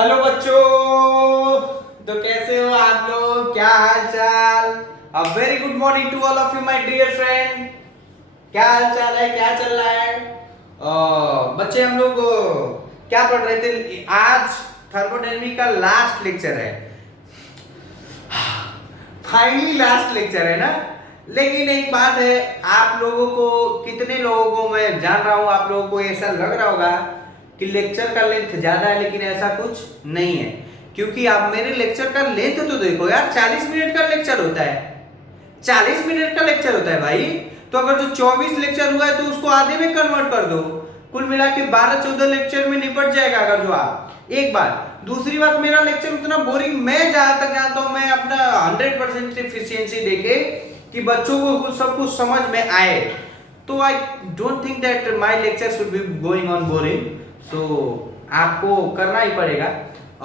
Hello बच्चों। तो कैसे हो आप लोग, क्या हाल चाल। A very good morning to all of you my dear friend. क्या हाल चाल है, क्या चल रहा है। बच्चे हम लोग क्या पढ़ रहे थे आज। थर्मोडायनेमिक्स का लास्ट लेक्चर है, फाइनली लास्ट लेक्चर है ना। लेकिन एक बात है, आप लोगों को, कितने लोगों को मैं जान रहा हूं, आप लोगों को ऐसा लग रहा होगा कि लेक्चर का लेंथ ज्यादा है, लेकिन ऐसा कुछ नहीं है। क्योंकि आप मेरे लेक्चर का लेंथ तो देखो यार, 40 मिनट का लेक्चर होता है। 40 मिनट का लेक्चर होता है भाई। तो अगर जो 24 लेक्चर हुआ है तो उसको आधे में कन्वर्ट कर दो। कुल मिला के 12-14 लेक्चर में निपट जाएगा। अगर जो आप, एक बात, दूसरी बात, मेरा लेक्चर उतना बोरिंग, मैं जहां तक जानता हूं, मैं अपना 100% एफिशिएंसी देके कि बच्चों को सब कुछ समझ में आए, तो I don't think that my lecture should be going on boring. So आपको करना ही पड़ेगा।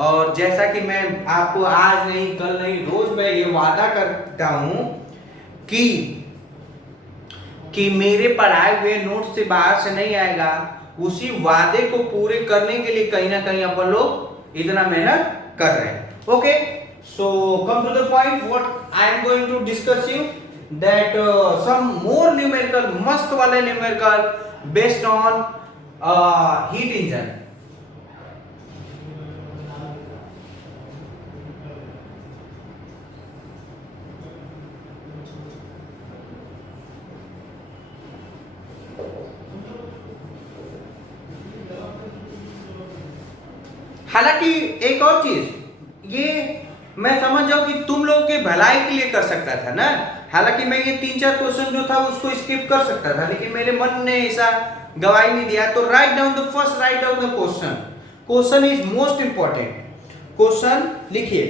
और जैसा कि मैं आपको आज नहीं, कल नहीं, रोज मैं ये वादा करता हूं कि मेरे पढ़ाए हुए नोट से बाहर से नहीं आएगा। उसी वादे को पूरे करने के लिए कहीं ना कहीं अपन लोग इतना मेहनत कर रहे हैं। Okay, so come to the point, what I am going to discuss you that some more numerical, मस्त वाले numerical based on heat engine. हालांकि एक और चीज, ये मैं समझ जाऊं कि तुम लोगों के भलाई के लिए कर सकता था ना। हालांकि मैं ये 3-4 क्वेश्चन जो था उसको स्किप कर सकता था, लेकिन मेरे मन ने ऐसा गवाही नहीं दिया। तो write down the first, write down the question. Question is most important. Question लिखिए,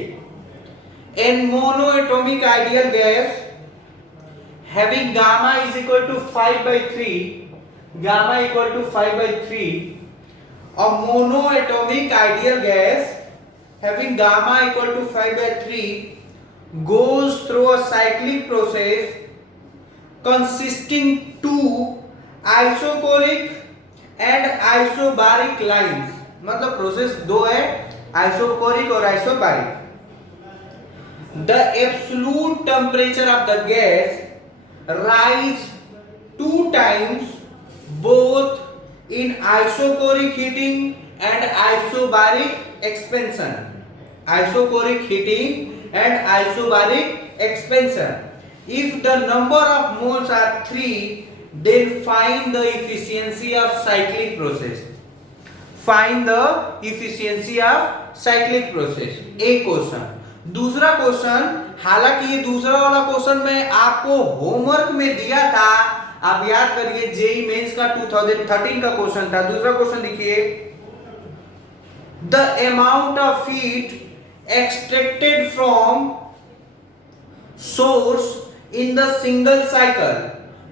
an monoatomic ideal gas having gamma is equal to 5/3, gamma equal to 5/3, a monoatomic ideal gas having gamma equal to 5/3 goes through a cyclic process consisting two isochoric and isobaric lines। मतलब process दो है, isochoric और isobaric. The absolute temperature of the gas rise 2 times both in isochoric heating and isobaric expansion, isochoric heating and isobaric expansion. If the number of moles are 3, then find the efficiency of cyclic process, find the efficiency of cyclic process। एक question. दूसरा question, हालांकि ये दूसरा वाला question मैं आपको homework में दिया था, आप याद करिए, जेई मेंस का 2013 का क्वेश्चन था। दूसरा क्वेश्चन देखिए, the amount of heat extracted from source in the single cycle,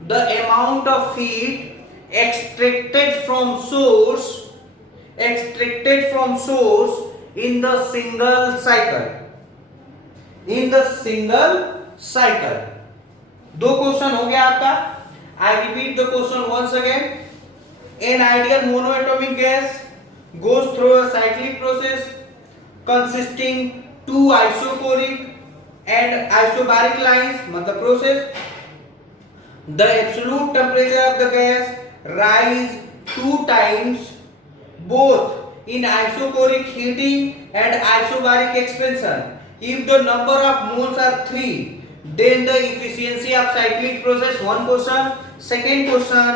the amount of heat extracted from source, extracted from source in the single cycle, in the single cycle। दो question हो गया आपका। I repeat the question once again. An ideal monoatomic gas goes through a cyclic process consisting two isochoric and isobaric lines, मतलब process। The absolute temperature of the gas rise 2 times both in isochoric heating and isobaric expansion। If the number of moles are 3, then the efficiency of cyclic process, one question। Second question,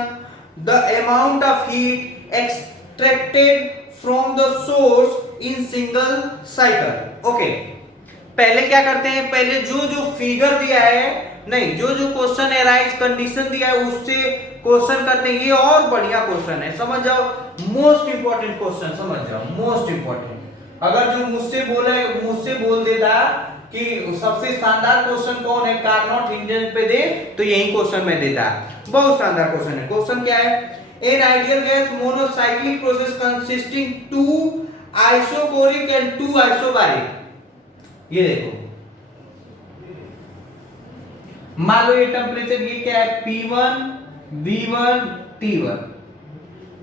the amount of heat extracted from the source in single cycle। Okay, पहले क्या करते हैं, पहले जो जो figure दिया है, नहीं, जो जो क्वेश्चन एराइज कंडीशन दिया है उससे क्वेश्चन करते हैं। ये और बढ़िया क्वेश्चन है, समझ जाओ, मोस्ट इंपॉर्टेंट क्वेश्चन, समझ जाओ, मोस्ट इंपॉर्टेंट। अगर जो मुझसे बोल देता कि सबसे शानदार क्वेश्चन कौन है कार्नोट इंजन पे दे, तो यही क्वेश्चन मैं देता। बहुत शानदार क्वेश्चन है। क्वेश्चन क्या है, an ideal gas monocyclic process consisting two isochoric and two isobaric. ये देखो, मान लो ये टेम्परेचर, ये क्या है, P1 V1 T1,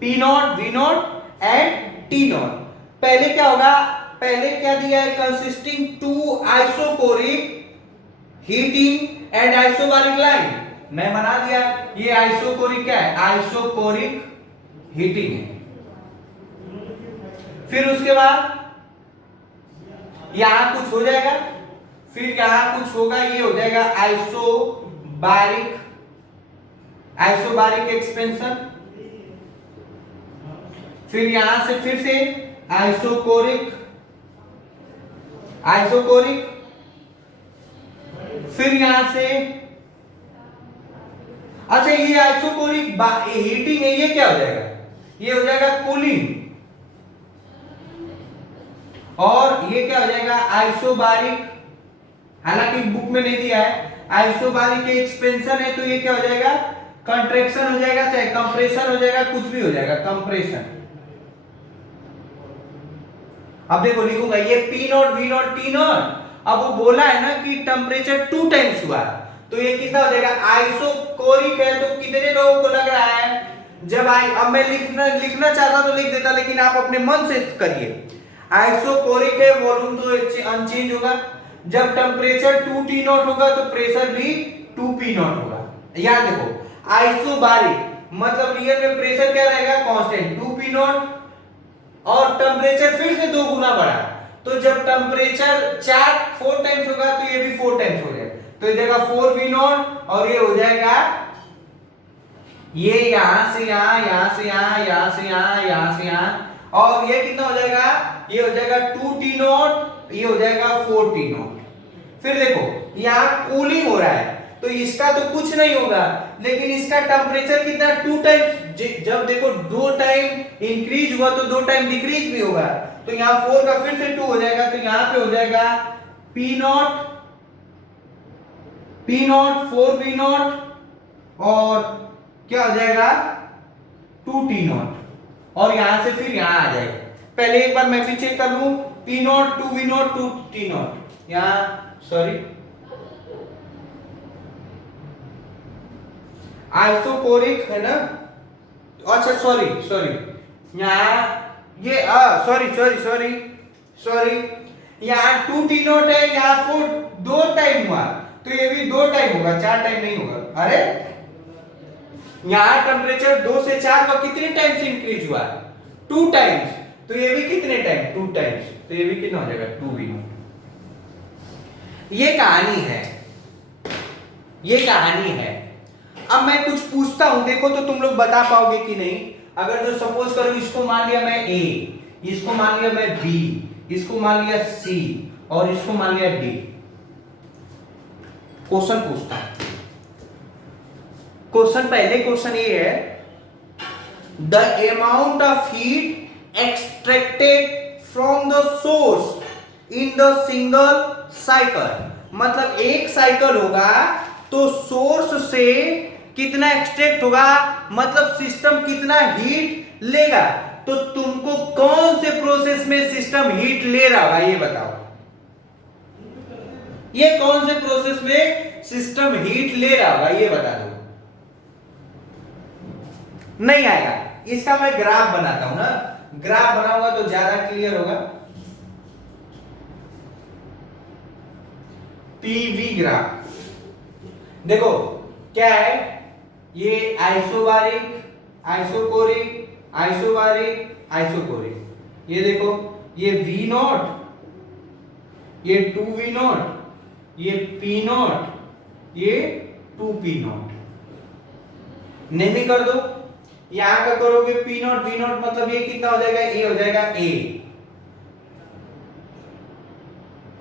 P0 V0 and T0। पहले क्या होगा, पहले क्या दिया है, consisting two isochoric heating and isobaric line, मैं बना दिया। ये आइसोकोरिक क्या है, आइसोकोरिक हीटिंग है। फिर उसके बाद यहां कुछ हो जाएगा, फिर यहां कुछ होगा, ये हो जाएगा आइसोबारिक, आइसोबारिक एक्सपेंशन। फिर यहां से फिर से आइसोकोरिक, आइसोकोरिक, फिर यहां से, अच्छा ये आइसोकोरिक हीटिंग है, ये क्या हो जाएगा, ये हो जाएगा कूलिंग। और ये क्या हो जाएगा, आइसोबारिक, हालांकि बुक में नहीं दिया है, आइसोबारिक एक्सपेंशन है, तो ये क्या हो जाएगा, कंट्रैक्शन हो जाएगा, चाहे कंप्रेशन हो जाएगा, कुछ भी हो जाएगा, कंप्रेशन। अब देखो लिखूंगा ये P not, V not, T not. अब वो बोला है ना कि टेम्परेचर 2 टाइम्स हुआ, तो ये कितना हो जाएगा, आइसोकोरिक है, तो कितने लोगों को लग रहा है, जब अब मैं लिखना चाहता तो लिख देता, लेकिन आप अपने मन से करिए। आइसोकोरिक है, वॉल्यूम तो अनचेंज होगा, जब टेम्परेचर 2T नॉट होगा तो प्रेशर भी 2P नॉट होगा। याद देखो आइसोबारिक मतलब रियल में प्रेशर क्या रहेगा, कांस्टेंट 2P नॉट, और टेम्परेचर फिर से 2 गुना बढ़ा, तो जब टेम्परेचर 4 टाइम्स होगा तो ये भी 4 टाइम्स हो जाएगा, तो ये जाएगा 4V नॉट, और ये हो जाएगा, ये यहां से यहां, यहां से यहां, यहां से यहां, यहां से यहां, और ये कितना हो जाएगा, ये हो जाएगा 2T नॉट, ये हो जाएगा 4T नॉट। फिर देखो यहां कूलिंग हो रहा है, तो इसका तो कुछ नहीं होगा, लेकिन इसका टेम्परेचर कितना, 2 टाइम्स, जब देखो 2 टाइम इंक्रीज हुआ तो 2 टाइम डिक्रीज भी होगा, तो यहां 4 का फिर से 2 हो जाएगा, तो यहां पे हो जाएगा P not, P not 4V not, और क्या हो जाएगा 2T नॉट, और यहां से फिर यहां आ जाएगा। पहले एक बार मैं भी चेक कर लूं, P not, 2V not, 2T not, यहां सॉरी आइसोकोरिक है ना, अच्छा सॉरी यहां ये सॉरी यहां 2T नॉट है, यहां 4 2 टाइम हुआ, तो ये भी 2 टाइम होगा, 4 टाइम नहीं होगा। अरे यहां टेम्परेचर 2 से 4 का कितने टाइम्स इंक्रीज हुआ, 2 टाइम्स, तो ये भी कितने टाइम, 2 टाइम्स, तो ये भी कितना हो जाएगा 2V नॉट। ये कहानी है, ये कहानी है। अब मैं कुछ पूछता हूं, देखो तो तुम लोग बता पाओगे कि नहीं। अगर जो सपोज करो इसको मान लिया मैं A, इसको मान लिया मैं B, इसको मान लिया C, और इसको मान लिया D। क्वेश्चन पूछता हूं, क्वेश्चन पहले क्वेश्चन ये है, the amount of heat extracted from the source in the single cycle, मतलब एक साइकिल होगा तो सोर्स से कितना एक्सट्रैक्ट होगा, मतलब सिस्टम कितना हीट लेगा। तो तुमको कौन से प्रोसेस में सिस्टम हीट ले रहा होगा ये बताओ, ये कौन से प्रोसेस में सिस्टम हीट ले रहा होगा ये बता दो। नहीं आएगा, इसका मैं ग्राफ बनाता हूं ना, ग्राफ बनाऊंगा तो ज्यादा क्लियर होगा। पीवी ग्राफ देखो क्या है, ये आइसोबारिक, आइसोकोरिक, आइसोबारिक, आइसोकोरिक, ये देखो ये V नॉट, ये 2V नॉट, ये P नॉट, ये 2P नॉट। नेमी कर दो, यहां का करोगे P नॉट V नॉट, मतलब ये कितना हो जाएगा, ये हो जाएगा A,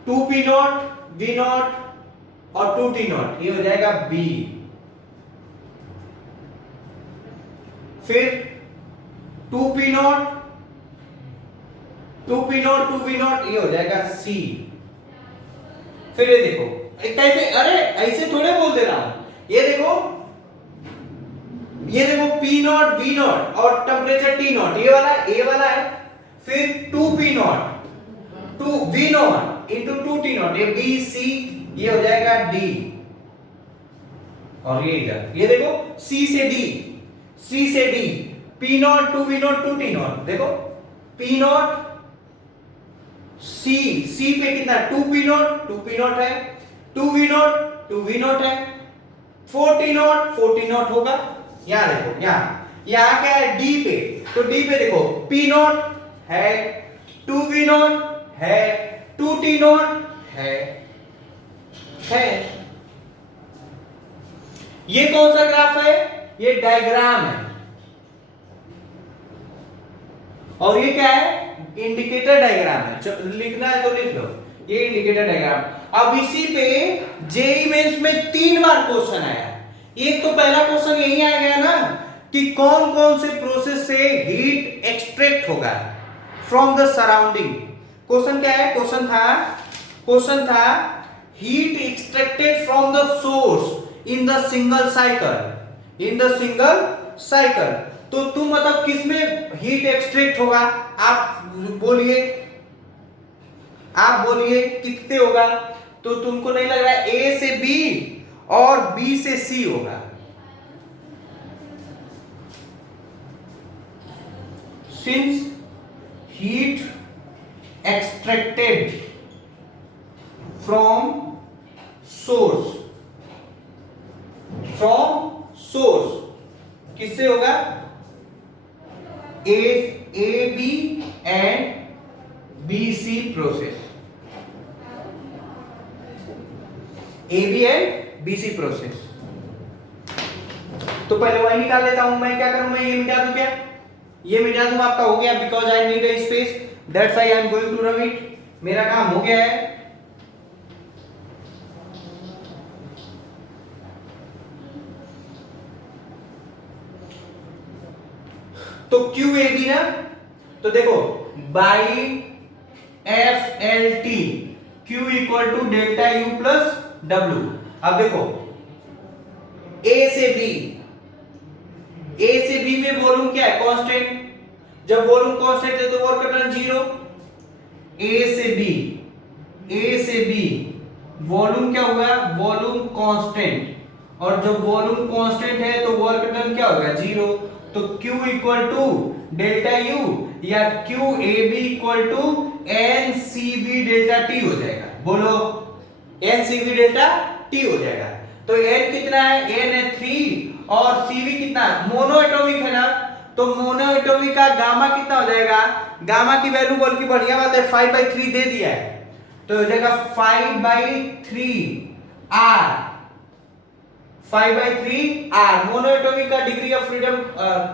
2P not V not और 2T नॉट, ये हो जाएगा B। फिर 2P not, 2P not, 2V not, ये हो जाएगा C। फिर ये देखो कैसे, अरे ऐसे थोड़े बोल दे रहा हूं, ये देखो P नॉट, V नॉट और टेम्परेचर T नॉट, ये वाला A वाला है। फिर 2P not, 2V not into 2T not, ये B C, ये हो जाएगा D, और ये इधर ये देखो C से D, C से D, P not, 2V not, 2T not, देखो P नॉट सी सी पे कितना 2p नॉट है, 2v नॉट है, 40 नॉट होगा। यहाँ देखो, यहाँ क्या है डी पे, तो डी पे देखो p नॉट है, 2v नॉट है, 2t नॉट है। ये कौन सा ग्राफ है? ये डायग्राम है। और ये क्या है? इंडिकेटर डायग्राम है। लिखना है तो लिख लो, ये इंडिकेटर डायग्राम। अब इसी पे जेईई मेंस में 3 बार क्वेश्चन आया। एक तो पहला क्वेश्चन यही आ गया ना कि कौन कौन से प्रोसेस से हीट एक्सट्रैक्ट होगा फ्रॉम द सराउंडिंग। क्वेश्चन क्या है? क्वेश्चन था heat extracted from the source in the single cycle. तो तुम मतलब किसमें हीट एक्सट्रैक्ट होगा? आप बोलिए कितने होगा? तो तुमको नहीं लग रहा है ए से बी और बी से सी होगा। Since heat extracted from source किससे होगा? A B and B C process, तो पहले वही निकाल लेता हूं। मैं क्या करूं? मैं ये मिटा दूं क्या? ये मिटा दूं, आपका हो गया। Because I need a space, that's why I am going to rub it. मेरा काम हो गया है। तो QAB ना, तो देखो by FLT Q equal to delta U plus W। अब देखो A से B में वॉल्यूम क्या है? कांस्टेंट। जब वॉल्यूम कांस्टेंट है तो वर्क डन 0। A से B वॉल्यूम क्या होगा? Volume constant. और जब वॉल्यूम कांस्टेंट है तो वर्क डन क्या होगा? 0। तो Q equal to delta U या QAB equal to NCV delta T हो जाएगा। बोलो, NCV डेल्टा T हो जाएगा। तो N कितना है? N है 3 और CV कितना? मोनो एटॉमिक है ना, तो मोनो एटॉमिक का गामा कितना हो जाएगा? गामा की वैल्यू बोल की बढ़िया बात है, 5/3 दे दिया है, तो हो जाएगा 5/3 R। 5/3 R। मोनो एटॉमिक का डिग्री ऑफ फ्रीडम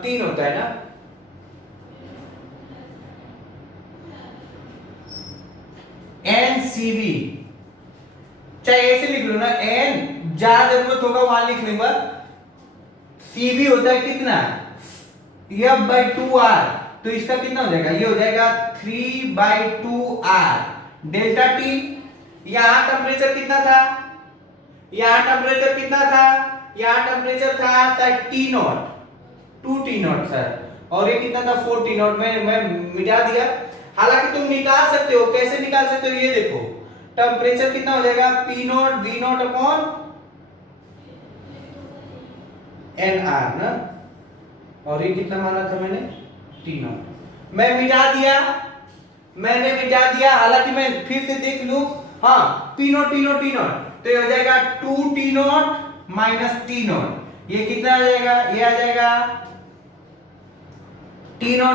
3 होता है ना। NCV चाहे ऐसे लिख लो ना, N जहां जरूरत होगा वहां लिख लूंगा। CV होता है कितना? F/2R। तो इसका कितना हो जाएगा? ये हो जाएगा 3/2R डेल्टा T। यहां टेम्परेचर कितना था? यहां टेम्परेचर था T0, 2T0 सर, और ये कितना था? 4T0। मैं मिटा दिया। हालांकि तुम निकाल सकते हो। कैसे निकाल सकते हो? ये देखो, टेम्परेचर कितना हो जाएगा? P0 V0 अपॉन NR ना, और ये कितना माना था मैंने? T0। मैंने मिटा दिया। हालांकि मैं फिर से देख लूं, हाँ, P0 तो ये हो जाएगा 2T0 माइनस T0। ये कितना आ जाएगा? ये आ जाएगा T0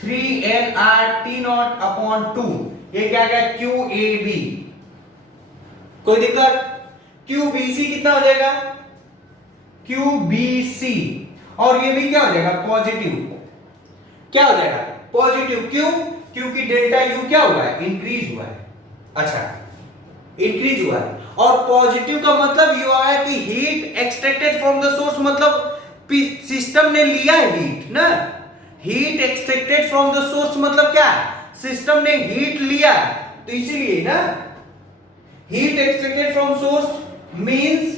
3NR T0 अपॉन 2। ये क्या गया? QAB। कोई दिक्कत? QBC कितना हो जाएगा? QBC, और ये भी क्या हो जाएगा? पॉजिटिव। क्या हो जाएगा? पॉजिटिव। क्यों? क्योंकि डेल्टा U क्या हुआ है? इंक्रीज हुआ है। अच्छा, इंक्रीज हुआ है। और पॉजिटिव का मतलब ये हुआ है कि heat extracted from the source, मतलब सिस्टम ने लिया है हीट ना। Heat extracted from the source मतलब क्या? सिस्टम ने हीट लिया, तो इसीलिए ना heat extracted from source means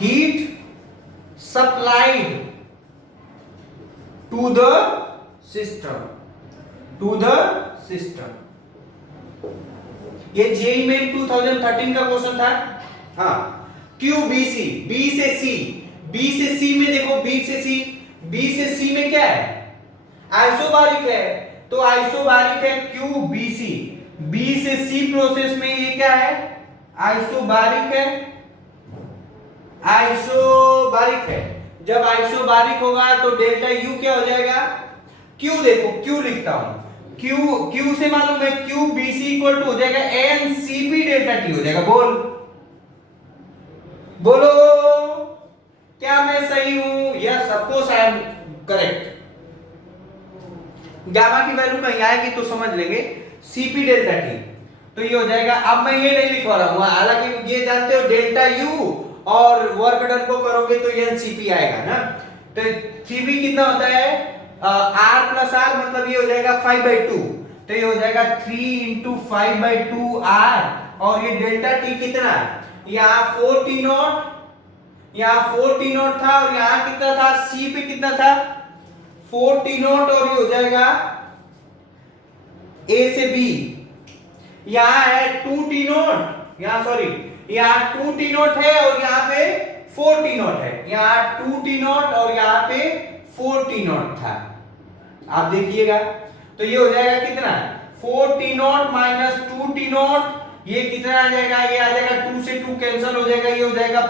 heat supplied to the system. ये जेईई मेन 2013 का क्वेश्चन था। हाँ, क्यू बी सी, बी से सी, बी से सी में देखो, बी से सी, बी से सी में क्या है, आइसोबारिक है, तो आइसोबारिक है क्यू बी सी, बी से सी प्रोसेस में ये क्या है, आइसोबारिक है, आइसोबारिक है। जब आइसोबारिक होगा तो डेल्टा यू क्या हो जाएगा, क्यू देखो, क्यू लिखता हूं, क्यू, क्यू से मालूम है Q B C equal to हो जाएगा n C P delta T हो जाएगा। बोलो क्या मैं सही हूं? Yes of course I am correct. Gamma की वैल्यू कहीं आएगी तो समझ लेंगे, सीपी डेल्टा टी, तो ये हो जाएगा। अब मैं ये नहीं लिखवा रहा हूं, हालांकि ये जानते हो डेल्टा यू और वर्क डन को करोगे तो एनसीपी आएगा ना, तो सीपी कितना होता है, आर प्लस आर, मतलब ये हो जाएगा 5/2, तो ये हो जाएगा 3 × 5/2 आर, और ये डेल्टा टी कितना, यहाँ 4 टी नॉट, यहाँ 4 टी नॉट था, और यहाँ कितना था, सी पे कितना था 4 टी नॉट, और ये हो जाएगा ए से बी, यहाँ है 2 टी नॉट, यहाँ सॉरी, यहाँ 2 टी नॉट है और यहाँ पे 4 टी नॉट है, यहाँ 2 टी नॉट और यहाँ पे 4 टी नॉट था, आप देखिएगा। तो ये हो जाएगा कितना, 4 T not minus 2 T not, ये कितना आ जाएगा, ये आ जाएगा 2 से 2 कैंसिल हो जाएगा, ये हो जाएगा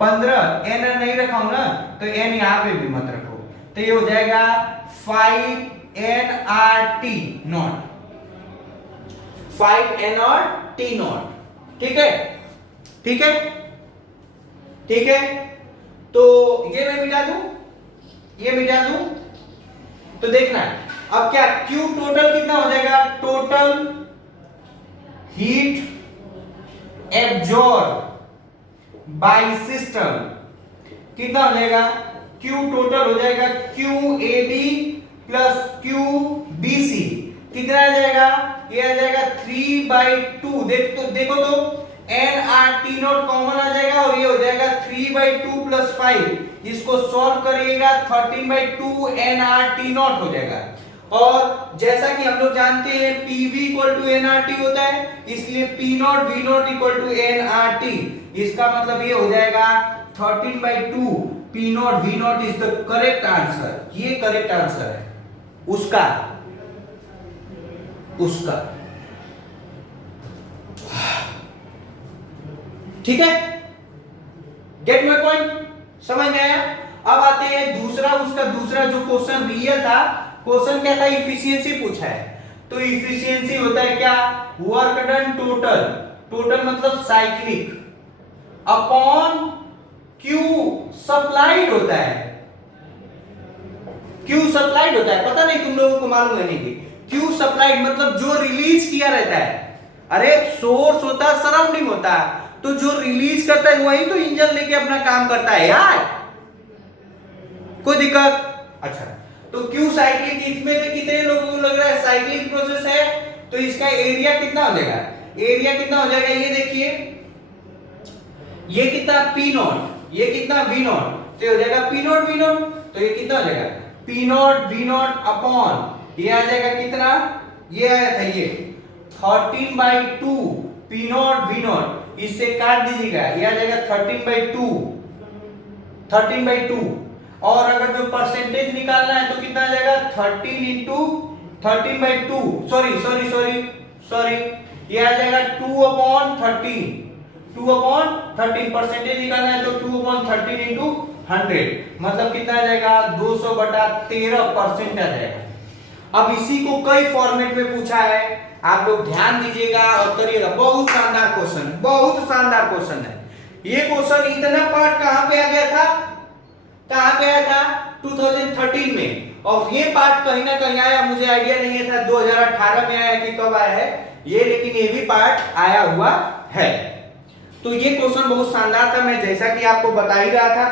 15 एन नहीं रखा हूं ना, तो एन यहां पे भी मत रखो, तो ये हो जाएगा 5 n R T not, 5 n R T not, ठीक है, ठीक है, ठीक है। तो ये मैं मिटा दूं, ये मिटा दूं, तो देखना अब क्या, Q टोटल कितना हो जाएगा, total heat absorb by system कितना हो जाएगा, Q टोटल हो जाएगा QAB प्लस QBC, कितना आ जाएगा, ये आ जाएगा 3/2, देखो तो nRT नॉट कॉमन आ जाएगा, और ये हो जाएगा 3/2 प्लस 5, इसको सॉल्व करिएगा 13/2 nRT नॉट हो जाएगा। और जैसा कि हम लोग जानते हैं PV इक्वल टू nRT होता है, इसलिए P not V not equal to nRT, इसका मतलब ये हो जाएगा 13/2 P not V not is the correct answer, ये करेक्ट आंसर है उसका, उसका, ठीक है, गेट माय पॉइंट, समझ में आया। अब आते हैं दूसरा, उसका दूसरा जो क्वेश्चन रियल था, क्वेश्चन क्या था, इफिशियंसी पूछा है, तो इफिशियंसी होता है क्या, वर्क डन टोटल, टोटल मतलब साइक्लिक अपॉन क्यू सप्लाइड होता है, क्यू सप्लाइड होता है, पता नहीं तुम लोगों को मालूम है नहीं, क्यू सप्लाइड मतलब जो रिलीज किया रहता है, अरे सोर्स होता है, सराउंडिंग होता है, तो जो रिलीज करता है वही तो इंजन लेके अपना काम करता है यार, कोई दिक्कत। अच्छा, तो क्यू साइक्लिक, इसमें से कितने लोगों को लग रहा है साइक्लिक प्रोसेस है, तो इसका एरिया कितना हो जाएगा, एरिया कितना हो जाएगा, ये देखिए, ये कितना P नॉट, ये कितना V नॉट, तो ये हो जाएगा P नॉट V नॉट, तो ये कितना हो जाएगा P not V not upon, ये आ जाएगा कितना, ये आया था ये 13/2 P नॉट V नॉट, इससे काट दीजिएगा, ये आ जाएगा 13/2, 13/2, और अगर जो परसेंटेज निकालना है तो कितना आ जाएगा 13 × 13/2, सॉरी, ये आ जाएगा 2/13, 2/13, परसेंटेज निकालना है तो 2/13 × 100, मतलब कितना आ जाएगा 200/13% आ जाएगा। अब इसी को कई फॉर्मेट में पूछा है, आप लोग ध्यान दीजिएगा और करिएगा, बहुत शानदार क्वेश्चन, बहुत शानदार क्वेश्चन है ये क्वेश्चन। इतना पार्ट कहां पे आ गया था, कहां पे आया था 2013 में, और ये पार्ट कहीं ना कहीं आया, मुझे आइडिया नहीं था 2018 में आया कि कब आया है ये, लेकिन ये भी पार्ट आया हुआ है। तो ये क्वेश्चन बहुत शानदार था, मैं जैसा कि आपको बता ही रहा था,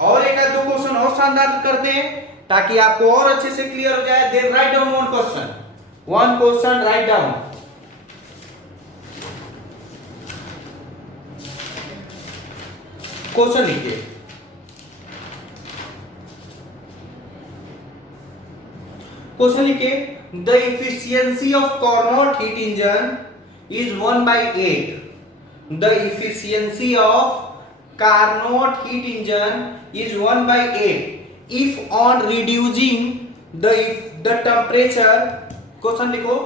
और एक आध दो क्वेश्चन और शानदार करते हैं ताकि आपको और अच्छे से क्लियर हो जाए। Then write down one question, write down, question लिखिए, क्वेश्चन लिखिए, the efficiency of Carnot heat engine is 1/8 the efficiency of Carnot heat engine is 1 by 8 if on reducing the temperature, question लिखो,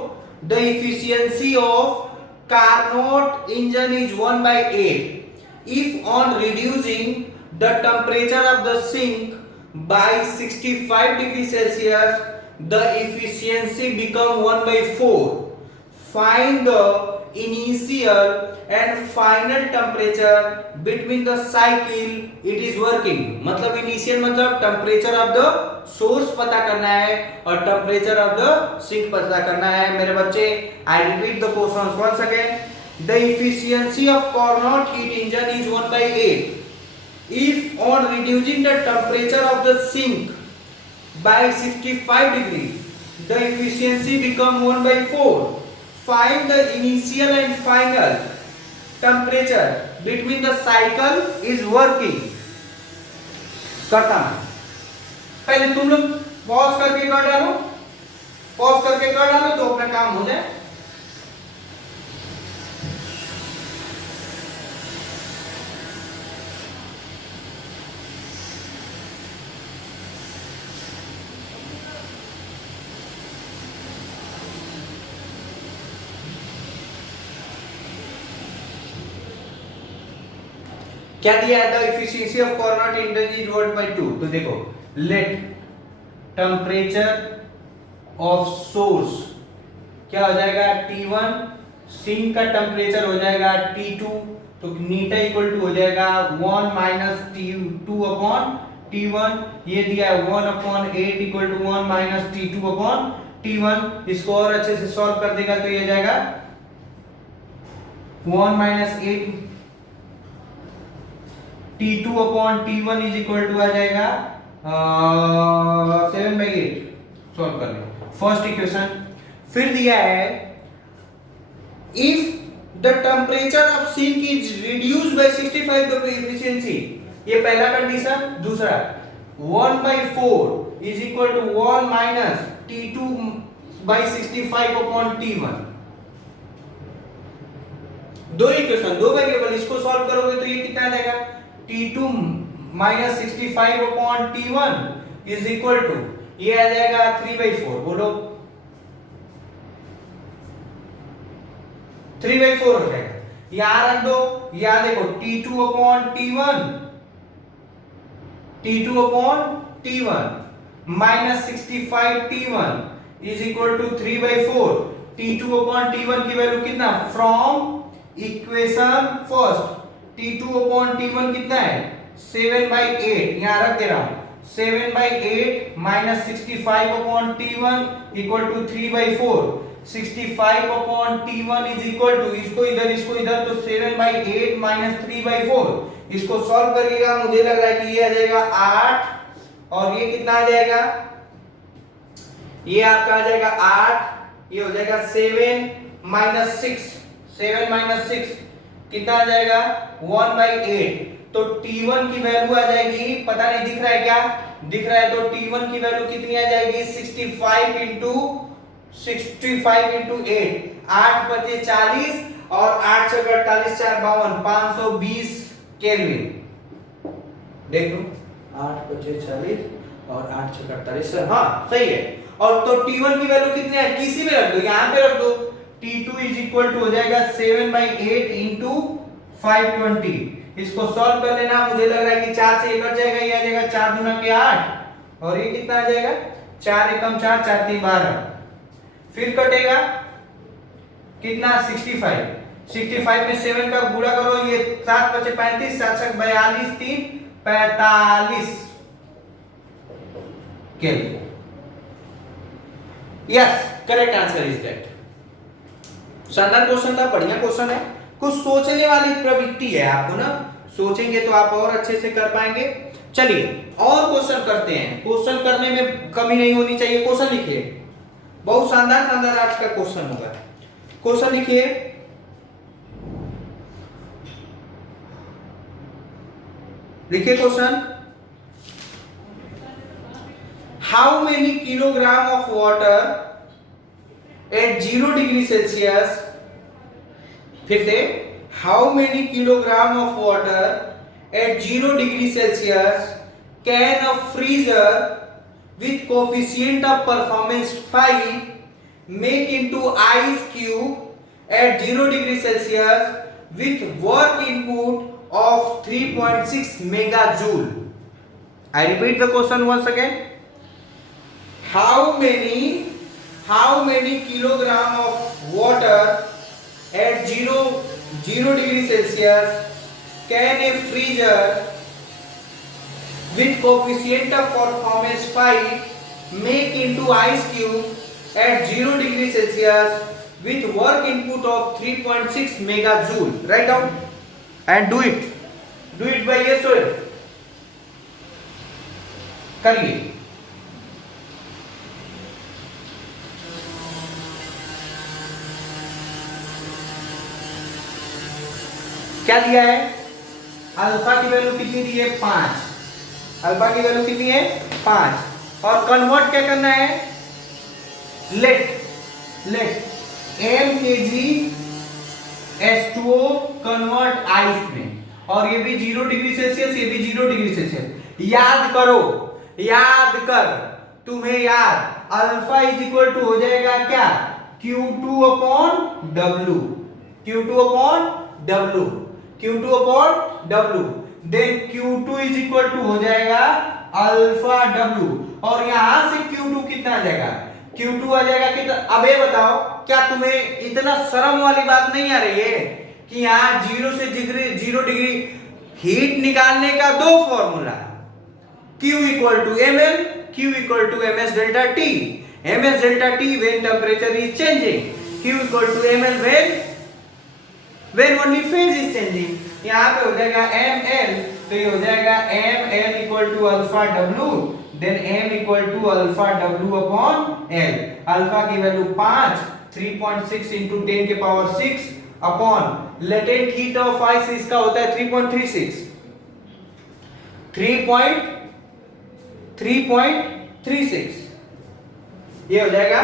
the efficiency of Carnot engine is 1 by 8 if on reducing the temperature of the sink by 65 degrees Celsius the efficiency become 1 by 4. Find the initial and final temperature between the cycle it is working. मतलब initial मतलब temperature of the source पता करना है और temperature of the sink पता करना है मेरे बच्चे. I repeat the questions once again. The efficiency of Carnot heat engine is 1 by 8 if on reducing the temperature of the sink by 65 degrees the efficiency become 1 by 4. Find the initial and final temperature between the cycle is working. करता हूं. पहले तुम लोग pause करके कर डालो, pause करके कर डालो तो अपना काम हो जाए. क्या दिया है? The efficiency of Carnot engine is 1 by 2. तो देखो, लेट टेम्परेचर ऑफ सोर्स क्या हो जाएगा? T1. सिंक का टेम्परेचर हो जाएगा T2. तो नीटा इक्वल टू हो जाएगा 1 माइनस T2 अपॉन T1. ये दिया है 1 upon 8 equal to 1 minus T2 upon T1. इसको और अच्छे से सॉल्व कर देगा तो ये जाएगा 1 minus 8 T2 upon T1 is equal to आ जाएगा 7 by 8. सॉल्व कर लो फर्स्ट इक्वेशन. फिर दिया है if the temperature of sink is reduced by 65 the efficiency. ये पहला कंडीशन. दूसरा 1 by 4 is equal to 1 minus T2 by 65 upon T1. दो इक्वेशन, दो वेरिएबल, इसको सॉल्व करोगे तो ये कितना आ जाएगा? T2 minus 65 upon T1 is equal to ये आ जाएगा 3 by 4. बोलो 3 by 4 हो जाएगा. यहां रख दो, यहां देखो T2 upon T1 minus 65 T1 is equal to 3 by 4. T2 upon T1 की वैल्यू कितना? From equation first T2 upon T1 कितना है? 7 by 8. यहां रख दे रहा हूं 7 by 8 minus 65 upon T1 equal to 3 by 4. 65 upon T1 is equal to इसको इधर तो 7 by 8 माइनस 3 by 4. इसको सॉल्व करिएगा, मुझे लग रहा है कि ये आ जाएगा 8 और ये कितना आ जाएगा? ये आपका आ जाएगा 8. ये हो जाएगा 7 माइनस 6. 7 माइनस 6 कितना आ जाएगा? 1 by 8. तो T1 की वैल्यू आ जाएगी, पता नहीं दिख रहा है क्या? दिख रहा है. तो T1 की वैल्यू कितनी आ जाएगी? 65 इंटू 8. 8 बचे 40 और 8 से 48 4 52 520 केल्विन. देख लो 8 बचे 40 और 8 से 48. हाँ सही है. और तो T1 की वैल्यू कितनी है? किसी में रख दो, यहां पे रख दो. T2 इज इक्वल टू हो जाएगा 7 by 8 इंटू 520. इसको सॉल्व कर लेना. मुझे लग रहा है कि 4 से 1 कट जाएगा, ये आ जाएगा 4 दूना के 8 और ये कितना आ जाएगा? 4 एकम 4 4 3 12. फिर कटेगा कितना? 65 में 7 का गुणा करो, ये 7 बचे 35 7 से 42 3 45 kelvin. Yes, correct answer is that. शानदार क्वेश्चन था, बढ़िया क्वेश्चन है. कुछ सोचने वाली प्रवृत्ति है आपको ना, सोचेंगे तो आप और अच्छे से कर पाएंगे. चलिए और क्वेश्चन करते हैं. क्वेश्चन करने में कमी नहीं होनी चाहिए. क्वेश्चन लिखिए, बहुत शानदार आज का क्वेश्चन होगा. क्वेश्चन लिखिए. लिखिए question. How many kilogram of water at 0 degree Celsius. फिर से, how many kilogram of water at 0 degree Celsius can a freezer with coefficient of performance 5 make into ice cube at 0 degree Celsius with work input of 3.6 megajoule. I repeat the question once again. How many kilogram of water at 0 degree Celsius can a freezer with coefficient of performance 5 make into ice cube at 0 degree Celsius with work input of 3.6 megajoule. Write down and do it. Do it by yes or करिए. क्या दिया है? Alpha की value कितनी दी है? 5. Alpha की value कितनी है? 5. और कन्वर्ट क्या करना है? Let m kg H2O convert ice में, और ये भी 0 डिग्री सेल्सियस, ये भी 0 डिग्री सेल्सियस. याद कर, तुम्हें याद, अल्फा इज इक्वल टू हो जाएगा क्या? Q2 upon W. Then Q2 is equal to हो जाएगा अल्फा W, और यहां से Q2 कितना आ जाएगा? Q2 आ जाएगा कितना? अब ये बताओ, क्या तुम्हें इतना शर्म वाली बात नहीं आ रही है कि यहाँ 0 से 0 डिग्री हीट निकालने का दो formula, Q equal to ml, Q equal to ms delta T. ms delta T when temperature is changing, Q equal to ml when only phase is changing. यहाँ पे हो जाएगा ml, तो ये हो जाएगा ml equal to alpha W, then m equal to alpha W upon l. Alpha की value 5, 3.6 into 10 के power 6 upon latent heat of ice इसका होता है 3.36. ये हो जाएगा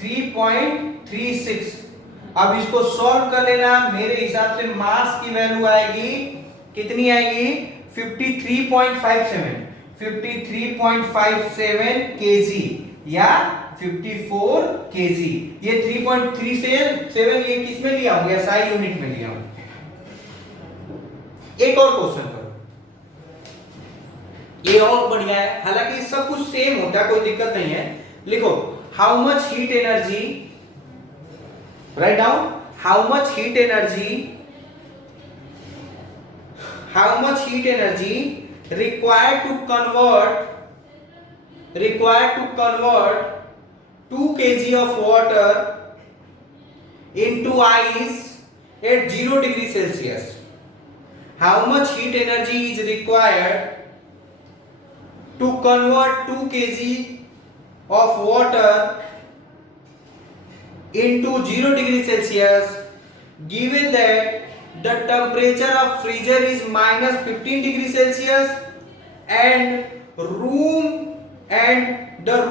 3.36. अब इसको सॉल्व कर लेना. मेरे हिसाब से मास की वैल्यू आएगी, कितनी आएगी? 53.57 केजी या 54 केजी. ये 3.37 ये किस में लिया हूं? एसआई यूनिट में लिया हूं. एक और क्वेश्चन करो, ये और बढ़िया है. हालांकि सब कुछ सेम होता है, कोई दिक्कत नहीं है. लिखो, how much heat energy, write down how much heat energy required to convert 2 kg of water into ice at 0 degree Celsius. How much heat energy is required to convert 2 kg of water into 0 degree Celsius given that the temperature of freezer is minus 15 degree Celsius and the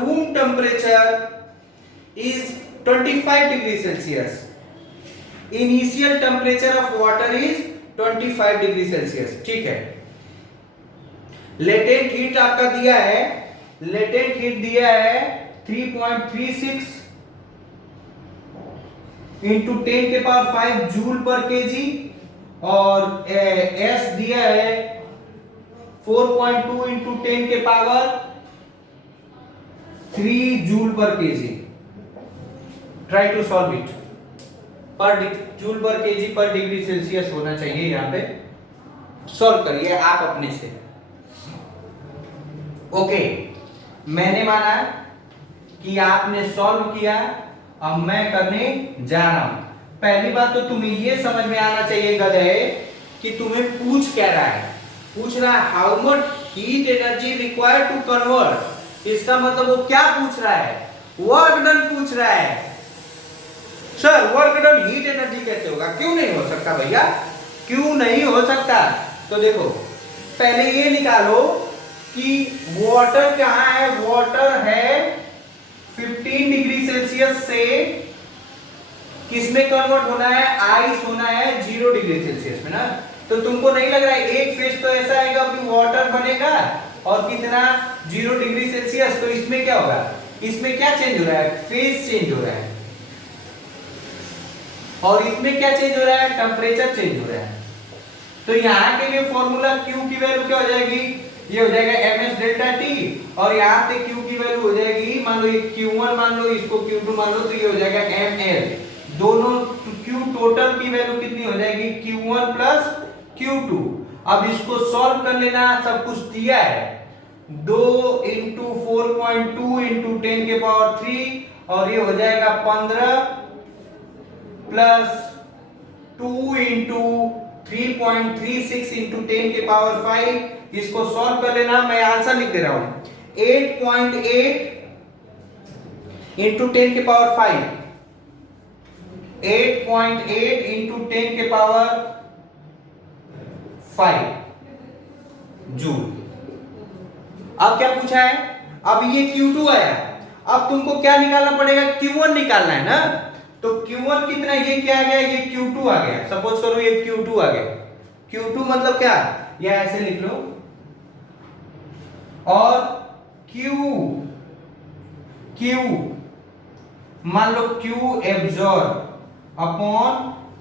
room temperature is 25 degree Celsius. Initial temperature of water is 25 degree Celsius. ठीक है. Latent heat आपका दिया है, 3.36 into 10 के power 5 joule पर kg, और s दिया है 4.2 इंटू 10 के पावर 3 जूल पर kg. Try to solve it. पर जूल पर केजी पर डिग्री सेल्सियस होना चाहिए. यहां पे सॉल्व करिए आप अपने से. ओके, मैंने माना कि आपने सॉल्व किया, अब मैं करने जा रहा हूं. पहली बात तो तुम्हें ये समझ में आना चाहिए गधे कि तुम्हें पूछ क्या रहा है. पूछ रहा है how much heat energy required to convert. इसका मतलब वो क्या पूछ रहा है? वर्क डन पूछ रहा है. Sir work done heat energy कैसे होगा? क्यों नहीं हो सकता भैया, क्यों नहीं हो सकता? तो देखो, पहले ये निकालो कि वाटर कहां है. वाटर है 15 डिग्री सेल्सियस से किस में कन्वर्ट होना है, आइस होना है 0 डिग्री सेल्सियस में ना। तो तुमको नहीं लग रहा है एक फेज तो ऐसा आएगा कि वाटर बनेगा और कितना 0 डिग्री सेल्सियस, तो इसमें क्या होगा, इसमें क्या चेंज हो रहा है, फेज चेंज हो रहा है, और इसमें क्या चेंज हो रहा है, टेम्परेचर चेंज हो रहा है। तो यहाँ के लिए फॉर्मूला Q की वैल्यू क्या हो जाएगी, ये हो जाएगा ms डेल्टा T, और यहाँ पे Q की वैल्यू हो जाएगी, मान लो ये Q1 मान लो, इसको Q2 मान लो, तो ये हो जाएगा ml। दोनों Q टोटल की वैल्यू कितनी हो जाएगी, Q1 प्लस Q2। अब इसको सॉल्व कर लेना, सब कुछ दिया है, 2 इंटू 4.2 इंटू 10 के पावर 3, और ये हो जाएगा 15 प्लस 2 इंटू 3.36 इंटू 10 के पावर 5। इसको सॉल्व कर लेना, मैं आंसर लिख दे रहा हूं 8.8 इंटू 10 के पावर 5, 8.8 इंटू 10 के पावर 5 जूल। अब क्या पूछा है, अब ये Q2 आया, अब तुमको क्या निकालना पड़ेगा, Q1 निकालना है ना। तो Q1 कितना, ये क्या आ गया, ये Q2 आ गया, सपोज करो ये Q2 आ गया। Q2 मतलब क्या, या ऐसे लिख लो, और Q मान लो Q absorb upon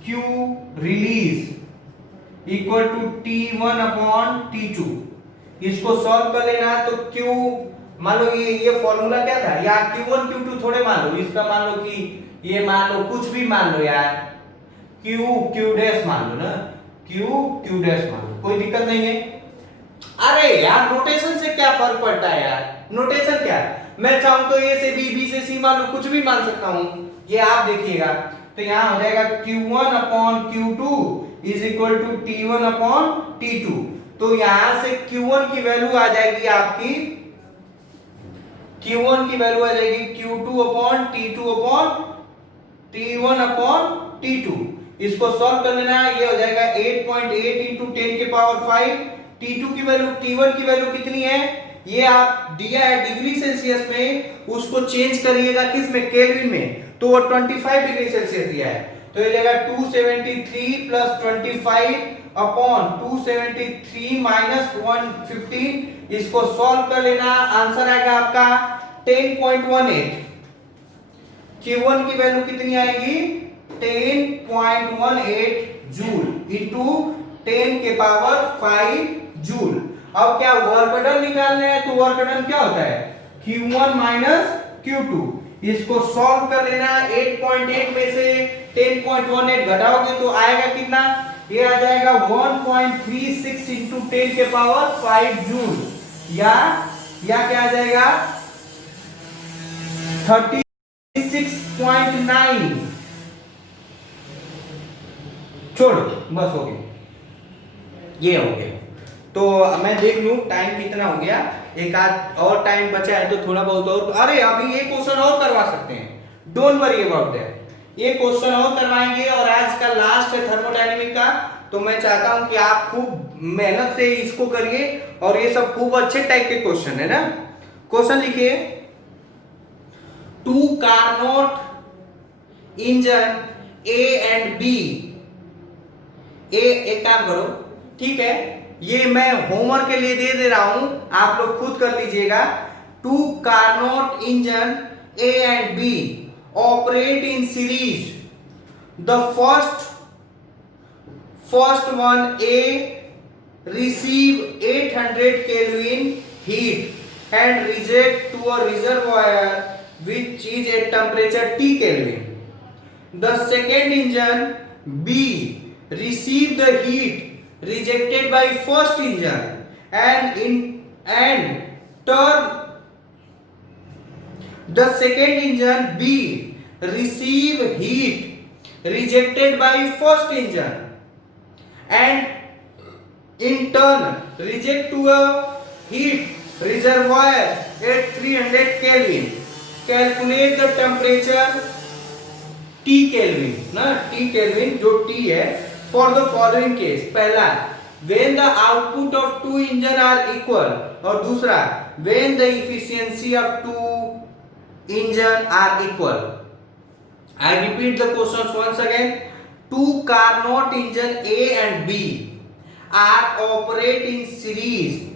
Q release equal to T1 upon T2। इसको सॉल्व कर लेना, तो Q मान लो ये फॉर्मूला क्या था, या Q1 Q2 थोड़े मान लो, इसका मान लो कि ये मान लो कुछ भी मान लो यार, Q डैश मान लो ना, Q डैश मान लो, कोई दिक्कत नहीं है। अरे यार नोटेशन से क्या फर्क पड़ता है यार, नोटेशन क्या है, मैं चाहूं तो A से B से C मान लो, कुछ भी मान सकता हूं, ये आप देखिएगा। तो यहां हो जाएगा Q1 upon Q2 is equal to T1 upon T2। तो यहां से Q1 की वैल्यू आ जाएगी आपकी, Q1 की वैल्यू आ जाएगी Q2 upon T2 upon T1 upon T2। इसको सॉल्व कर लेना, ये हो जाएगा 8.8 इंटू 10 के पावर 5। T2 की वैल्यू, T1 की वैल्यू कितनी है, ये आप दिया है डिग्री सेल्सियस में, उसको चेंज करिएगा किस में, केल्विन में, तो वो 25 डिग्री सेल्सियस दिया है। तो ये जाएगा 273 प्लस 25 अपॉन 273 माइनस 115। इसको सॉल्व कर लेना, आंसर आएगा आपका 10.18। Q1 की वैल्यू कितनी आएगी, 10.18 जूल इंटू 10 के पावर 5 जूल। अब क्या वर्क डन निकालना है, तो वर्क डन क्या होता है, Q1 माइनस Q2। इसको सॉल्व कर लेना, 8.8 में से 10.18 घटाओगे तो आएगा कितना, ये आ जाएगा 1.36 इंटू 10 के पावर 5 जूल, या क्या आ जाएगा 36.9। छोड़ो बस हो गया, ये हो गया। तो मैं देख लूं टाइम कितना हो गया, एक आध और टाइम बचा है तो थोड़ा बहुत और, अरे अभी ये क्वेश्चन और करवा सकते हैं, डोंट वरी अबाउट दैट, ये क्वेश्चन और करवाएंगे। और आज का लास्ट है थर्मोडायनेमिक का, तो मैं चाहता हूं कि आप खूब मेहनत से इसको करिए, और ये सब खूब अच्छे टाइप के क्वेश्चन है ना। क्वेश्चन लिखिए, 2 Carnot engine A and B, एक काम करो, ठीक है, ये मैं होमवर्क के लिए दे रहा हूं, आप लोग खुद कर लीजिएगा। 2 Carnot engine A and B operate in series. The first one A receive 800 Kelvin heat and reject to a reservoir which is at temperature T Kelvin. The second engine B receive the heat rejected by first engine and turn the second engine B receive heat rejected by first engine and in turn reject to a heat reservoir at 300 Kelvin. Calculate the temperature T Kelvin, ना T Kelvin जो T है, for the following case। पहला, when the output of two engine are equal, और दूसरा, when the efficiency of two engine are equal। I repeat the questions once again. Two Carnot engine A and B are operate in series.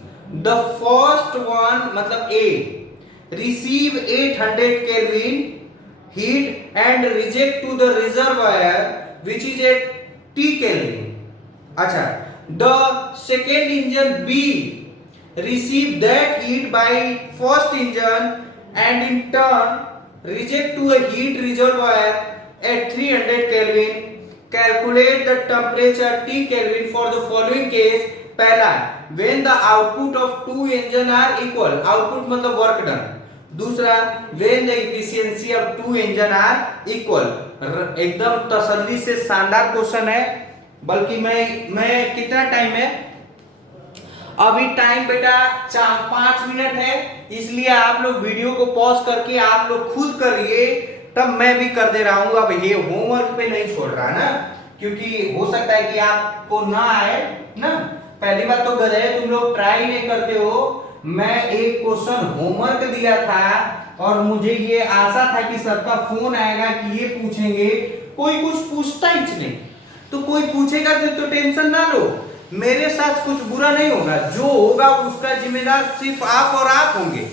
The first one मतलब A receive 800 Kelvin heat and reject to the reservoir which is at T Kelvin. अच्छा, the second engine B receive that heat by first engine and in turn reject to a heat reservoir at 300 Kelvin. Calculate the temperature T Kelvin for the following case. पहला, when the output of two engine are equal. output मतलब work done. दूसरा, when the efficiency of two engine are equal. एकदम तसल्ली से शानदार question है, बल्कि मैं कितना टाइम है अभी? टाइम बेटा 5 मिनट है, इसलिए आप लोग वीडियो को पॉज करके आप लोग खुद करिए, तब मैं भी कर दे रहा हूं। अब ये होमवर्क पे नहीं छोड़ रहा ना, क्योंकि हो सकता है कि आपको ना आए ना। पहली बात तो गधे तुम लोग ट्राई नहीं करते हो। मैं एक क्वेश्चन होमवर्क दिया था और मुझे ये आशा था कि सबका फोन आएगा कि ये पूछेंगे, कोई कुछ पूछता ही नहीं। तो कोई पूछेगा तो टेंशन ना लो, मेरे साथ कुछ बुरा नहीं होगा, जो होगा उसका जिम्मेदार सिर्फ आप और आप होंगे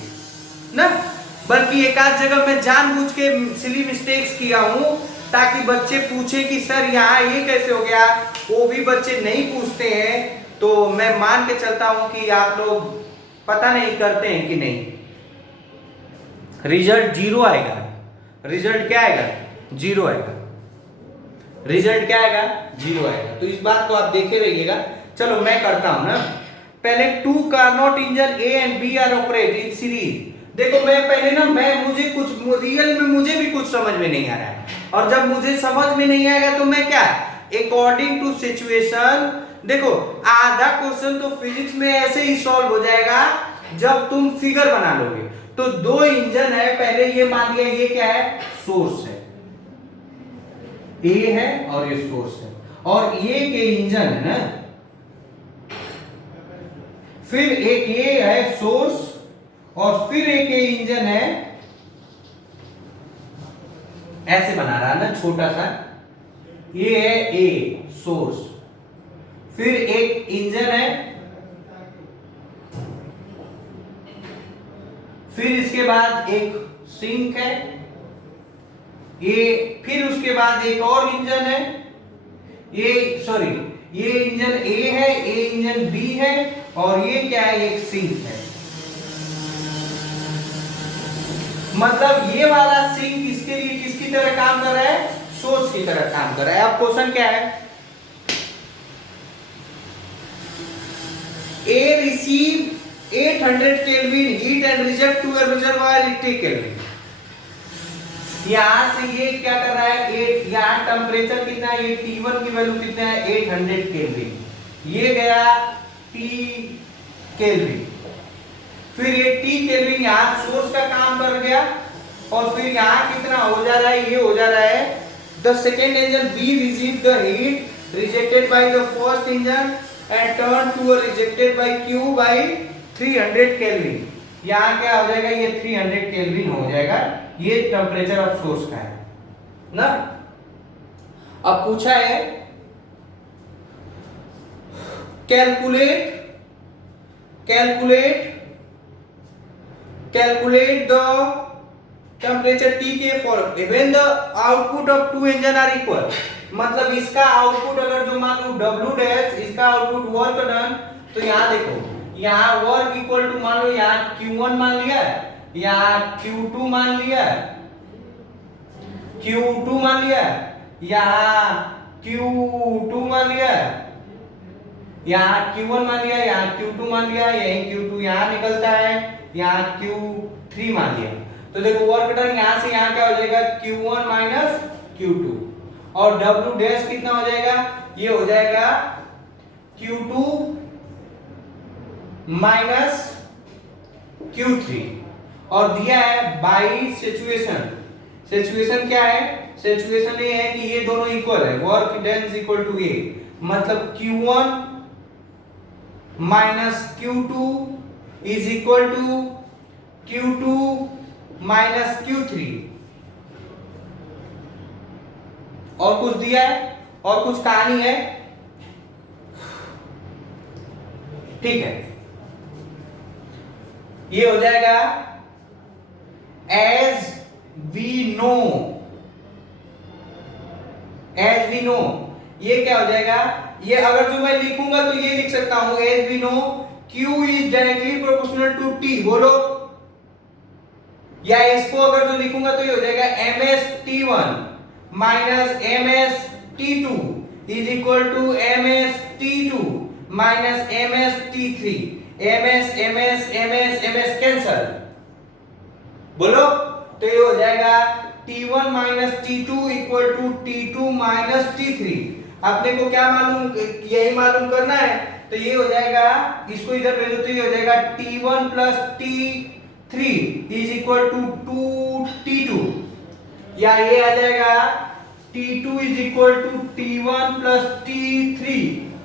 ना। बल्कि एक आध जगह मैं जानबूझ के सिली मिस्टेक्स किया हूं ताकि बच्चे पूछे कि सर यहाँ ये कैसे हो गया। वो भी बच्चे नहीं पूछते हैं, तो मैं मान के चलता हूं कि आप लोग पता नहीं करते हैं कि नहीं। रिजल्ट 0 आएगा। रिजल्ट क्या आएगा? 0 आएगा। रिजल्ट क्या आएगा? 0 आएगा। तो इस बात को आप देखे रहिएगा। चलो मैं करता हूं ना। पहले two Carnot engine A and B are operate in series. देखो मैं पहले ना मुझे कुछ रियल में मुझे भी कुछ समझ में नहीं आ रहा है, और जब मुझे समझ में नहीं आएगा तो मैं क्या अकॉर्डिंग टू सिचुएशन। देखो आधा क्वेश्चन तो फिजिक्स में ऐसे ही सॉल्व हो जाएगा जब तुम फिगर बना लोगे। तो 2 इंजन है, पहले ये मान लिया ये क्या है? सोर्स है, ए है और ये सोर्स है, और ये के इंजन है ना। फिर एक ये है सोर्स और फिर एक ये इंजन है, ऐसे बना रहा ना छोटा सा। ये है ए सोर्स, फिर एक इंजन है, फिर इसके बाद एक सिंक है, ये फिर उसके बाद एक और इंजन है। ये सॉरी, ये इंजन ए है, ये इंजन बी है, और ये क्या है? एक सिंक है। मतलब ये वाला सिंक इसके लिए किसकी तरह काम कर रहा है? सोर्स की तरह काम कर रहा है। अब क्वेश्चन क्या है? A receive 800 Kelvin heat and reject to a reservoir at 3 Kelvin। यहां से ये क्या कर रहा है? यहाँ टेम्परेचर कितना है? ये T1 की वैल्यू कितना है? 800 केल्विन। ये गया T केल्विन, फिर ये T केल्विन यहाँ सोर्स का काम कर गया, और फिर यहाँ कितना हो जा रहा है? ये हो जा रहा है the second engine B received the heat rejected by the first engine and turned to a rejected by Q by 300 Kelvin। यहाँ क्या हो जाएगा? ये 300 केल्विन हो जाएगा। ये टेम्परेचर ऑफ सोर्स का है ना। अब पूछा है calculate the temperature T के for when the output of two engine are equal। मतलब इसका आउटपुट अगर जो मान लो W डैश, इसका आउटपुट वर्क डन, तो यहाँ देखो, यहाँ वर्क इक्वल टू मान लो यहाँ Q1 मान लिया, यहाँ Q2 मान लिया, Q2 मान लिया, यहाँ Q2 मान लिया, यहाँ Q1 मान लिया, यहाँ Q2 मान लिया, यही Q2 यहाँ निकलता है, यहाँ Q3 मान लिया। तो देखो वर्क डन यहाँ से यहाँ क्या हो जाएगा? Q1 माइनस Q2, और W डैश कितना हो जाएगा? ये हो जाएगा Q2 माइनस Q3, और दिया है बाई सिचुएशन। सिचुएशन क्या है? सिचुएशन ये है कि ये दोनों इक्वल है, work done is equal to A, मतलब Q1 minus Q2 is equal to Q2 minus Q3। और कुछ दिया है और कुछ कहानी है, ठीक है। ये हो जाएगा as we know, as we know. ये क्या हो जाएगा, ये अगर जो मैं लिखूंगा तो ये लिख सकता हूं as we know Q is directly proportional to T, बोलो। या इसको अगर जो लिखूंगा तो ये हो जाएगा ms T1 minus ms T2 is equal to ms T2 minus ms T3। ms cancel, बोलो। तो ये हो जाएगा T1 minus T2 equal to T2 minus T3। अपने को क्या मालूम, यही मालूम करना है। तो ये हो जाएगा, इसको इधर भेजो तो ये हो जाएगा T1 plus T3 is equal to 2T2, या ये आ जाएगा T2 is equal to T1 plus T3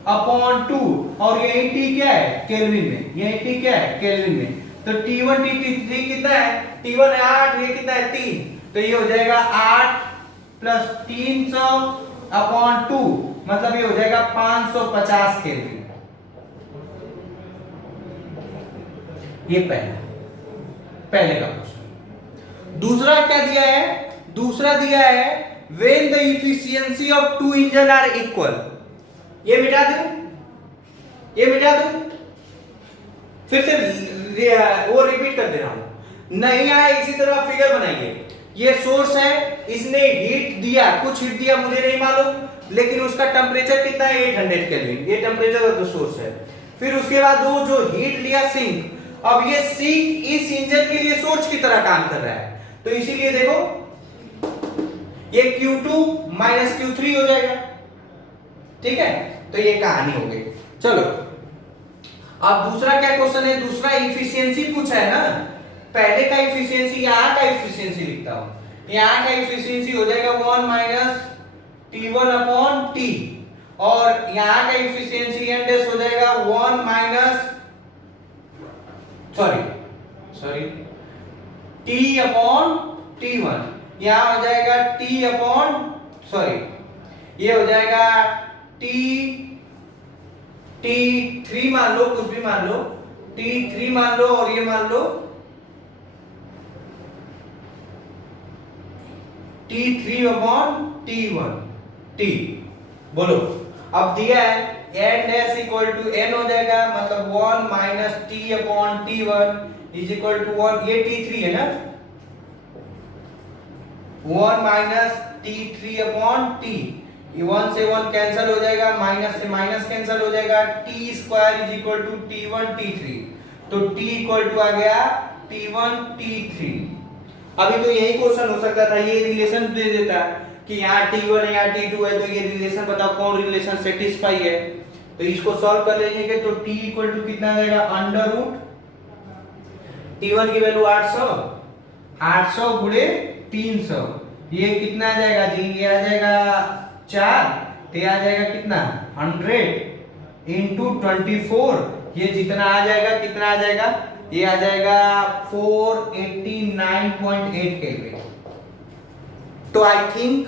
upon 2, और यही T क्या है, केल्विन में। यही T क्या है, केल्विन में। तो T1 T3 कितना है, T1 है 8, ये कितना है 3, तो ये हो जाएगा 8 प्लस 300 अपॉन 2, मतलब ये हो जाएगा 550 केल्विन। ये पहले का क्वेश्चन। दूसरा क्या दिया है, दूसरा दिया है when the efficiency of two engine are equal. ये मिटा दूं, ये मिटा दूं, फिर से वो रिपीट कर दे रहा हूं। नहीं आया इसी तरह फिगर बनाइए। ये सोर्स है, इसने हीट दिया, कुछ हीट दिया मुझे नहीं मालूम, लेकिन उसका टेम्परेचर कितना है 800 केल्विन, ये टेम्परेचर ऑफ द सोर्स है। फिर उसके बाद वो जो हीट लिया सिंक, अब ये सिंक इस इंजन के लिए सोर्स की तरह काम कर रहा है, तो इसीलिए देखो ये Q2 माइनस Q3 हो जाएगा, ठीक है। तो ये कहानी हो गई। चलो अब दूसरा क्या क्वेश्चन है, दूसरा इफिशियंसी पूछा है ना। पहले का इफिशियंसी, यहां का इफिशियंसी लिखता हूं। यहां का इफिशियंसी हो जाएगा 1 माइनस T1 अपॉन T, और यहां का इफिशियंसी एंड हो जाएगा 1 minus sorry T upon T1, यहां हो जाएगा T अपॉन ये हो जाएगा T3 मान लो, कुछ भी मान लो, T3 मान लो, और ये मान लो T3 अपॉन T1 T, बोलो। अब दिया है and s equal to n हो जाएगा, मतलब 1 minus T upon T1 is equal to 1, ये T3 है ना, 1 माइनस T3 अपॉन T, ये 1 से 1 कैंसिल हो जाएगा, माइनस से माइनस कैंसिल हो जाएगा, T square is equal to T1 T3, तो T इक्वल टू आ गया T1 T3। अभी तो यही क्वेश्चन हो सकता था, ये रिलेशन दे देता कि यहाँ T1 है यहाँ T2 है, तो ये रिलेशन बताओ कौन रिलेशन सेटिस्फाई है। तो इसको सॉल्व कर लेंगे तो T इक्वल टू कितना आ जाएगा, अंडर रूट T1 की वैल्यू 800 गुणे 300, ये कितना आ जाएगा जी, ये आ जाएगा 4, तो ये आ जाएगा कितना 100 इंटू 24, ये जितना आ जाएगा कितना आ जाएगा, ये आ जाएगा 489.8 केल्विन। तो आई थिंक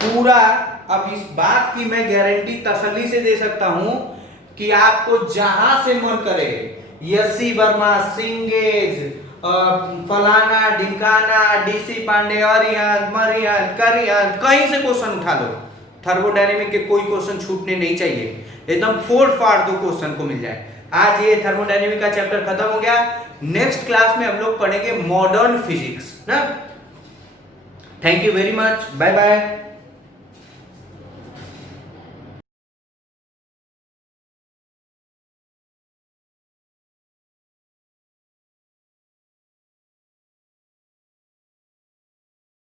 पूरा, अब इस बात की मैं गारंटी तसल्ली से दे सकता हूं कि आपको जहां से मन करे, यसी वर्मा, सिंगेज, फलाना ढिमकाना, डीसी पांडे, अरिहंत, मरिहंत, करिहंत, कहीं से क्वेश्चन उठा लो, थर्मोडायनेमिक के कोई क्वेश्चन छूटने नहीं चाहिए, एकदम फोड़ फाड़ दो क्वेश्चन को मिल जाए। आज ये थर्मोडायनेमिक का चैप्टर खत्म हो गया। नेक्स्ट क्लास में हम लोग पढ़ेंगे मॉडर्न फिजिक्स ना। Thank you very much, bye bye.